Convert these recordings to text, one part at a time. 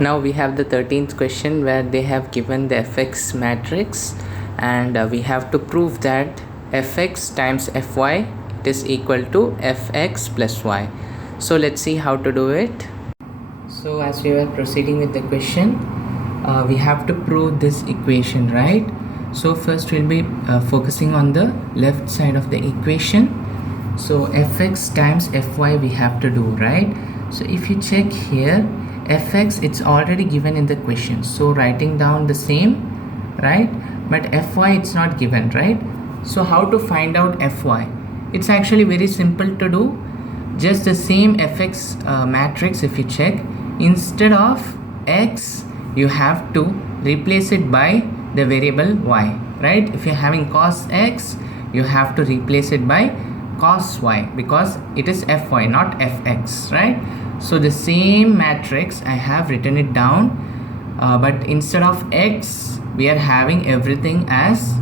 Now we have the 13th question where they have given the fx matrix, and we have to prove that fx times fy it is equal to fx plus y. So let's see how to do it. So as we were proceeding with the question, we have to prove this equation, right? So first we'll be focusing on the left side of the equation. So fx times fy we have to do, right? So if you check here, fx it's already given in the question, so writing down the same, right? But fy it's not given, right? So how to find out fy? It's actually very simple to do. Just the same fx matrix, if you check, instead of x you have to replace it by the variable y, right? If you're having cos x, you have to replace it by cos y because it is fy, not fx, right? So the same matrix I have written it down, but instead of x we are having everything as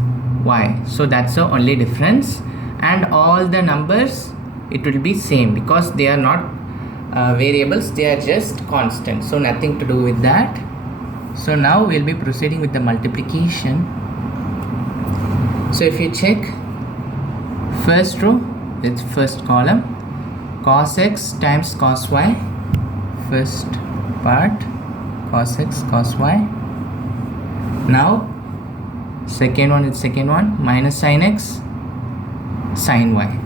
y. So that's the only difference, and all the numbers it will be same because they are not variables, they are just constant, so nothing to do with that. So now we'll be proceeding with the multiplication. So if you check first row with first column, cos x times cos y, first part cos x cos y. Now second one with second one, minus sin x sin y,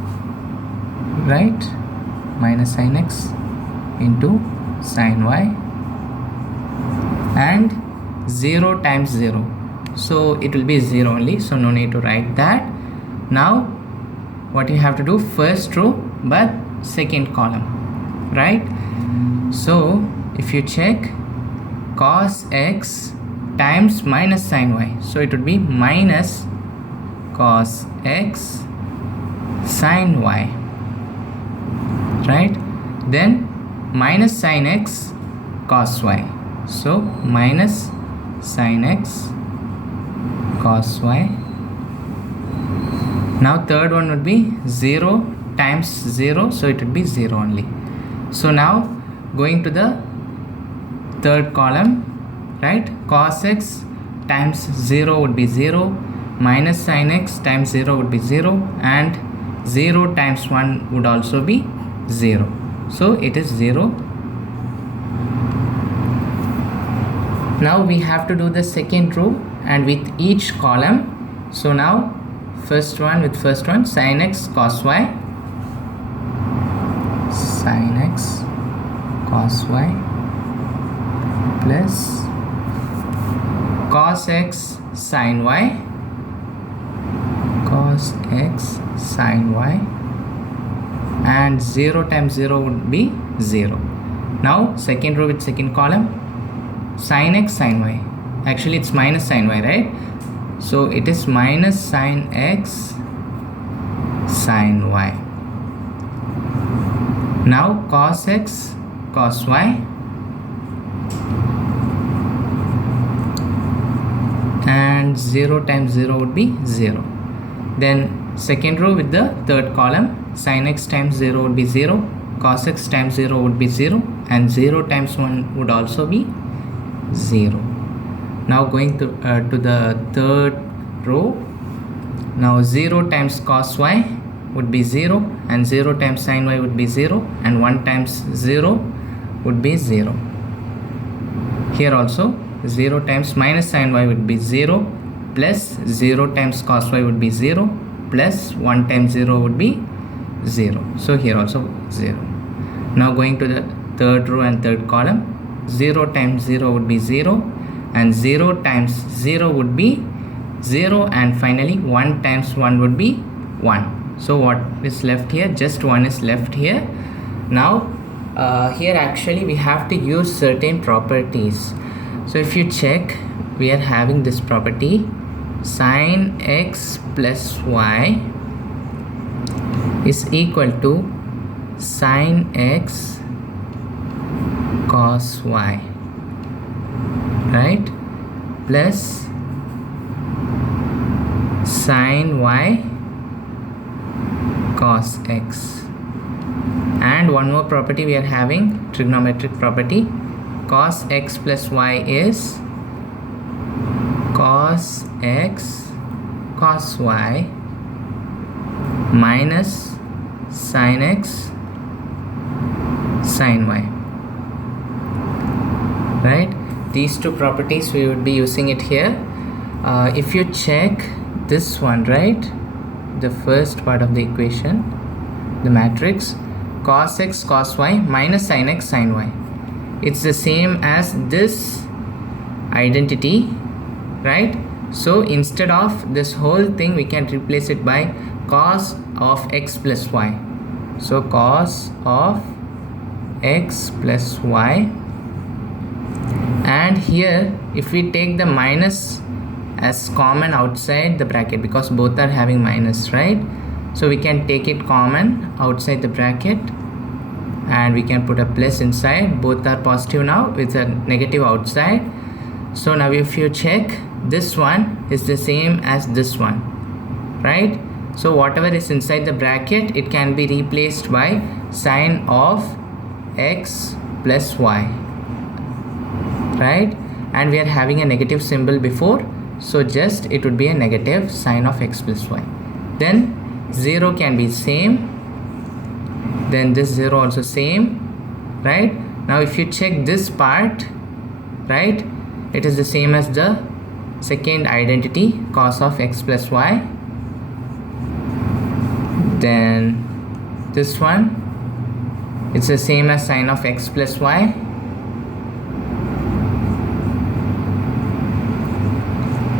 right? Minus sin x into sin y, and 0 times 0, so it will be 0 only, so no need to write that. Now what you have to do, first row but second column, right? So if you check cos x times minus sin y, so it would be minus cos x sin y, right? Then minus sin x cos y, so minus sin x cos y. Now third one would be 0 times 0, so it would be 0 only. So now going to the third column, right? Cos x times 0 would be 0, minus sin x times 0 would be 0, and 0 times 1 would also be 0, so it is 0. Now we have to do the second row and with each column. So now first one with first one, sin x cos y, sin x cos y plus cos x sin y, cos x sin y, and 0 times 0 would be 0. Now second row with second column, sin x sin y, actually it's minus sin y, right? So it is minus sin x sin y. Now cos x cos y, and 0 times 0 would be 0. Then second row with the third column, sin x times 0 would be 0, cos x times 0 would be 0, and 0 times 1 would also be 0. Now going to the third row. Now 0 times cos y would be 0, and 0 times sin y would be 0, and 1 times 0 would be 0. Here also 0 times minus sin y would be 0, plus 0 times cos y would be 0, plus 1 times 0 would be 0. So here also 0. Now going to the third row and third column, 0 times 0 would be 0, and 0 times 0 would be 0, and finally 1 times 1 would be 1. So what is left here? Just 1 is left here. Now here actually we have to use certain properties. So if you check, we are having this property, sin x plus y is equal to sin x cos y, right, plus sin y cos x. And one more property we are having, trigonometric property, cos x plus y is cos x cos y minus sin x sin y, right? These two properties we would be using it here. If you check this one, right, the first part of the equation, the matrix cos x cos y minus sin x sin y, it's the same as this identity, right? So instead of this whole thing, we can replace it by cos of x plus y. So cos of x plus y, and here if we take the minus as common outside the bracket, because both are having minus, right? So we can take it common outside the bracket and we can put a plus inside. Both are positive now with a negative outside. So now if you check, this one is the same as this one, right? So whatever is inside the bracket, it can be replaced by sine of x plus y, right? And we are having a negative symbol before, so just it would be a negative sine of x plus y. Then 0 can be same, then this 0 also same, right? Now if you check this part, right, it is the same as the second identity, cos of x plus y. Then this one, it's the same as sine of x plus y.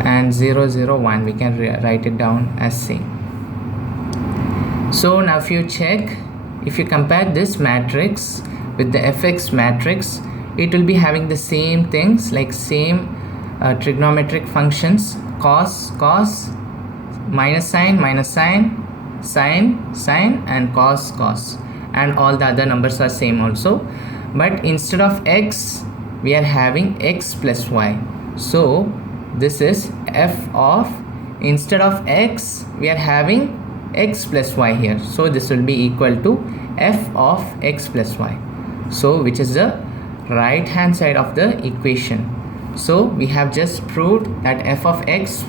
And 0 0 1, we can write it down as same. So now if you check, if you compare this matrix with the fx matrix, it will be having the same things, like same trigonometric functions, cos minus sine sine and cos, and all the other numbers are same also. But instead of x, we are having x plus y. So this is f of, instead of x, we are having x plus y here. So this will be equal to f of x plus y. So which is the right hand side of the equation. So we have just proved that f of x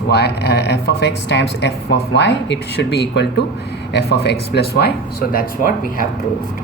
times f of y, it should be equal to f of x plus y. So that's what we have proved.